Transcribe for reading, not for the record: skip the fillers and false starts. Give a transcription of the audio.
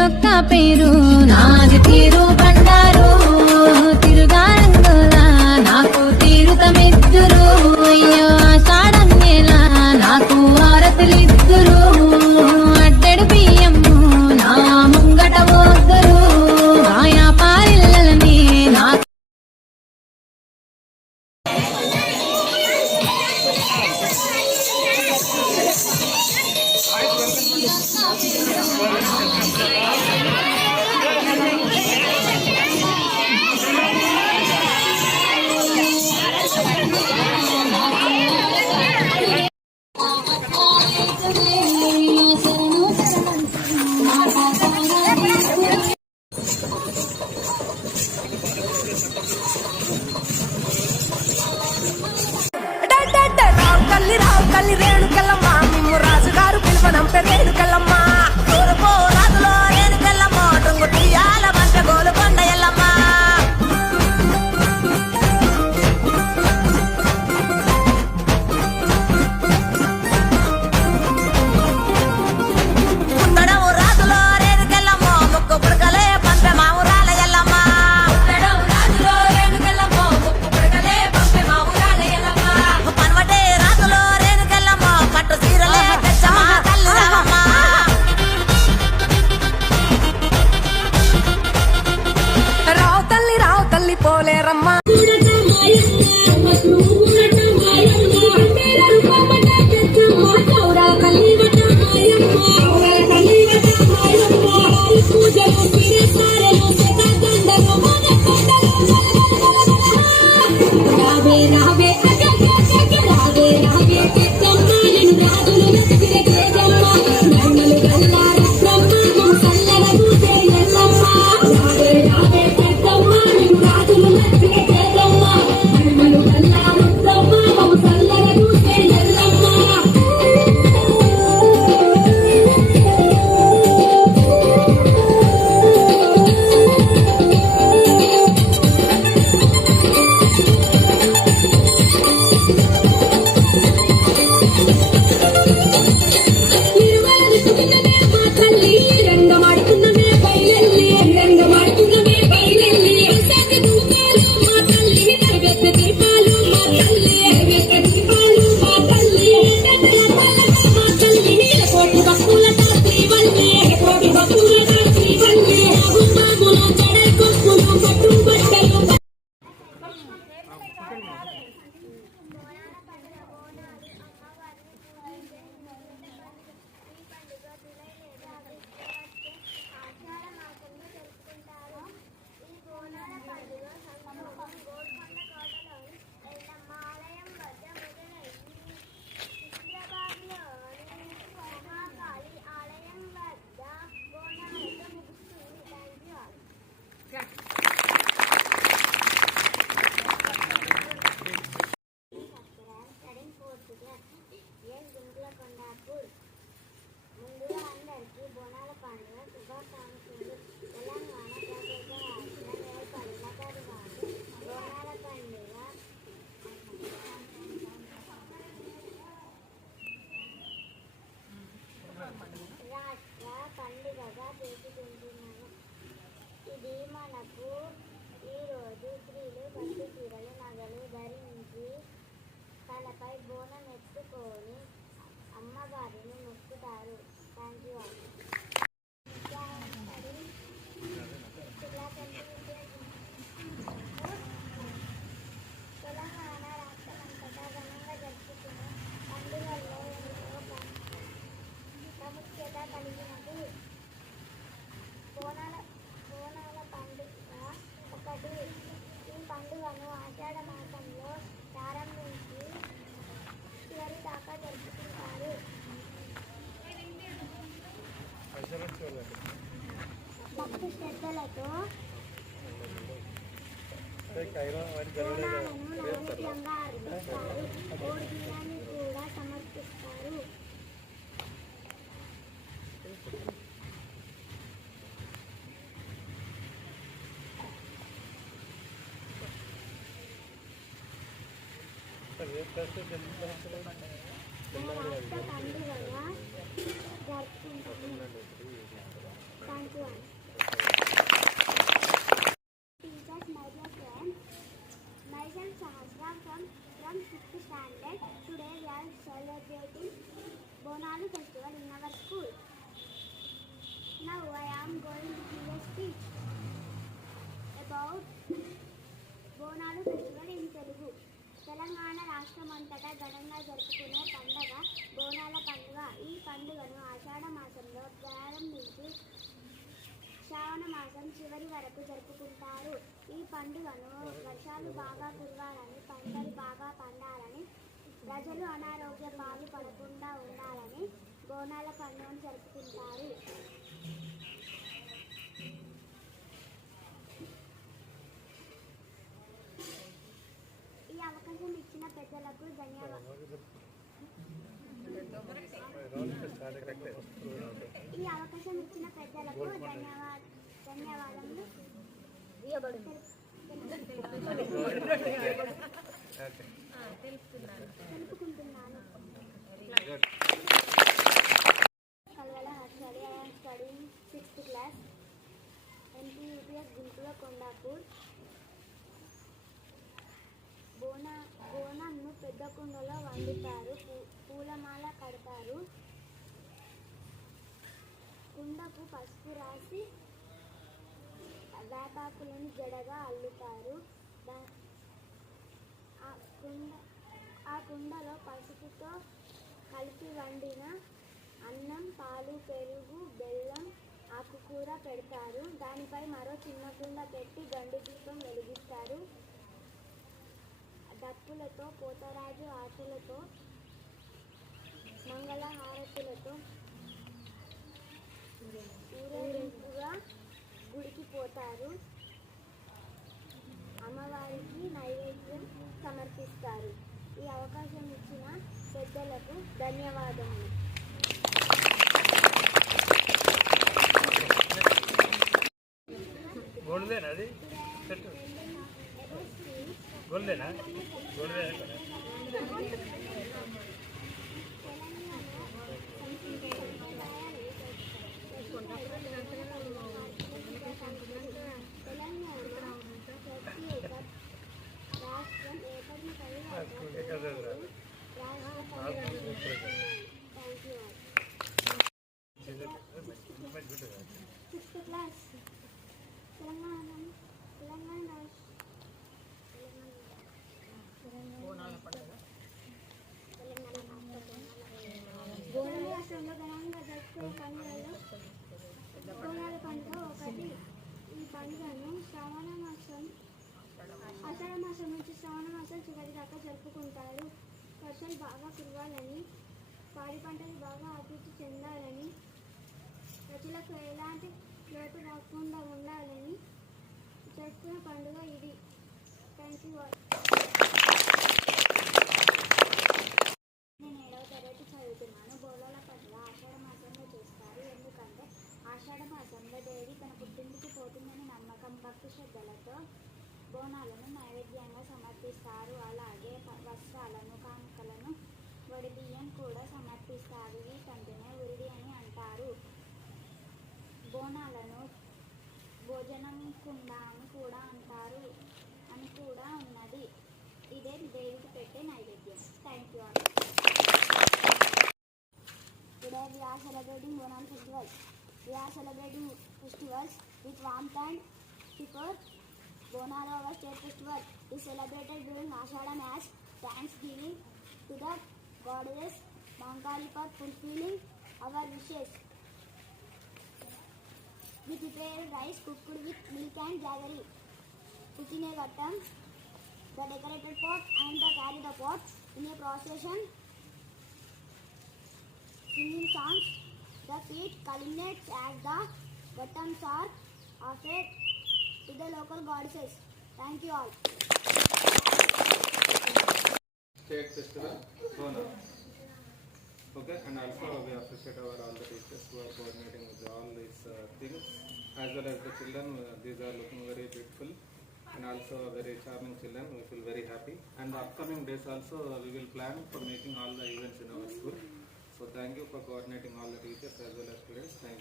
చొక్క పేరు నాది తీరు బండారు తిరుగారంగులా నాకు తీరుతమిద్దురు అయ్యో ఆషాఢం నెల నాకు హారతులిద్దురు అడ్డెడు బియ్యము నా ముంగట పోద్దరు ఆయా పారిల్లలని నాకు రావుకల్లి రేణుకెళ్ళమ్మ మిమ్ము రాజుగారు పిలువనంపే రేణుకెళ్ళమ్మ తూర్పు రాజులో రేణుకెళ్ళమ్మ టుంగు తీయాల మంట గోలు కొండ ఎల్లమ్మ పుట్టడం రాజులో రేణుకెళ్ళమ్మ ముక్కు పుడకలే పంపె మా ఊరాల ఎల్లమ్మ రాజులో రేణుకెళ్ళమ్మ ముక్కు పుడకలే పంపె మా ఊరాల ఎల్లమ్మ పన్వటే రాజులో రేణుకెళ్ళమ్మ పట్టు చీరలే తెచ్చమా తల్లి రావమ్మ రావు తల్లి పోలేరమ్మ ఇది మనకు ఈరోజు స్త్రీలు పట్టు చీరలు నగలు ధరించి తలపై బోనం ఎత్తుకొని అమ్మవారిని మొక్కుతారు. Thank you. తెలంగాణ రాష్ట్రమంతటా ఘనంగా జరుపుకునే పండుగల్లో ఎంతో ప్రాముఖ్యత కలిగినది బోనాల పండుగ ఒకటి. ఈ పండుగను ఆషాఢ మాసంలో ప్రారంభించి చివరి దాకా జరుపుకుంటారు. భక్తి శ్రద్ధలతో బోనాలను నైవేద్యంగా అర్పిస్తారు. ఓడి బియ్యాన్ని కూడా సమర్పిస్తారు. పండుగగా జరుపుకుంటాము. Thank you. everyone. Teachers, my dear friends, myself Sahasra from 6th standard. Today we are celebrating Bonalu festival in our school. Now I am going to give a speech about Bonalu festival in Telugu. Telangana రాష్ట్రమంతటా ఘనంగా జరుపుకునే పండుగ బోనాల పండుగ. ఈ పండుగను ఆషాఢ మాసంలో ప్రారంభించి శ్రావణ మాసం చివరి వరకు జరుపుకుంటారు. ఈ పండుగను వర్షాలు బాగా కురవాలని, పంటలు బాగా పండాలని, ప్రజలు అనారోగ్య బాధలు పడకుండా ఉండాలని బోనాల పండుగను జరుపుకుంటారు. ఈ అవకాశం ఇచ్చిన పెద్దలకు ధన్యవాదాలు. తెలుపుకుంటున్నాను. Kalvala Harshali. I am studying 6th class. NPUPS Guntur Kondapur. బోనంను పెద్ద కుండలో వండుతారు. పూలమాల కడతారు. కుండకు పసుపు రాసి వేపాకులను జడగా అల్లుతారు. ఆ కుండలో పసుపుతో కలిపి వండిన అన్నం, పాలు, పెరుగు, బెల్లం, ఆకుకూర పెడతారు. దానిపై మరో చిన్న కుండ పెట్టి గండి దీపం వెలిగిస్తారు. డప్పులతో, పోతరాజు ఆటలతో, మంగళ హారతులతో ఊరేగింపుగా గుడికి పోతారు. అమ్మవారికి నైవేద్యం సమర్పిస్తారు. ఈ అవకాశం ఇచ్చిన పెద్దలకు ధన్యవాదములు. బోనాల పండుగ ఒకటి. ఈ పండుగను ఆషాఢ మాసం నుంచి శ్రావణ మాసం చివరి దాకా జరుపుకుంటారు. వర్షాలు బాగా కురవాలని, పాడి పంటలు బాగా అభివృద్ధి చెందాలని, ప్రజలకు ఎలాంటి లోటు రాకుండా ఉండాలని జరుపుకునే పండుగ ఇది. Thank you all. నేను 7వ తరగతి చదువుతున్నాను. బోనాల పండుగ ఆషాఢ మాసంలో చేస్తారు. ఎందుకంటే ఆషాఢ మాసంలో దేవి తన పుట్టింటికి పోతుందని నమ్మకం. భక్తి శ్రద్ధలతో బోనాలను నైవేద్యంగా సమర్పిస్తారు. అలాగే వస్త్రాలను, కానుకలను, వడిబియ్యం కూడా సమర్పిస్తారు. వీటంటేనే ఉరిడి అని అంటారు. బోనాలను భోజనం కుండ అని కూడా అంటారు అని కూడా ఉన్నది. ఇదే దేవికి పెట్టే నైవేద్యం. Thank you all. Today we are celebrating Bonal festival. We are celebrating festivals with warmth and vigor. Bonalu, our state festival, is celebrated during Ashadam as thanksgiving to the goddess Mankali for fulfilling our wishes. We prepare rice cooked with milk and jaggery, put in a gattam, the decorated pot, and carry the pot in a procession, singing songs. The feat culminates as the gattams are offered to the local goddesses. Thank you all. State festival, Bonal. Okay, and also we appreciate all the teachers who are coordinating with all these things, as well as the children. These are looking very beautiful and also very charming children. We feel very happy. And the upcoming days also we will plan for making all the events in our school. So thank you for coordinating all the teachers as well as students. Thank you.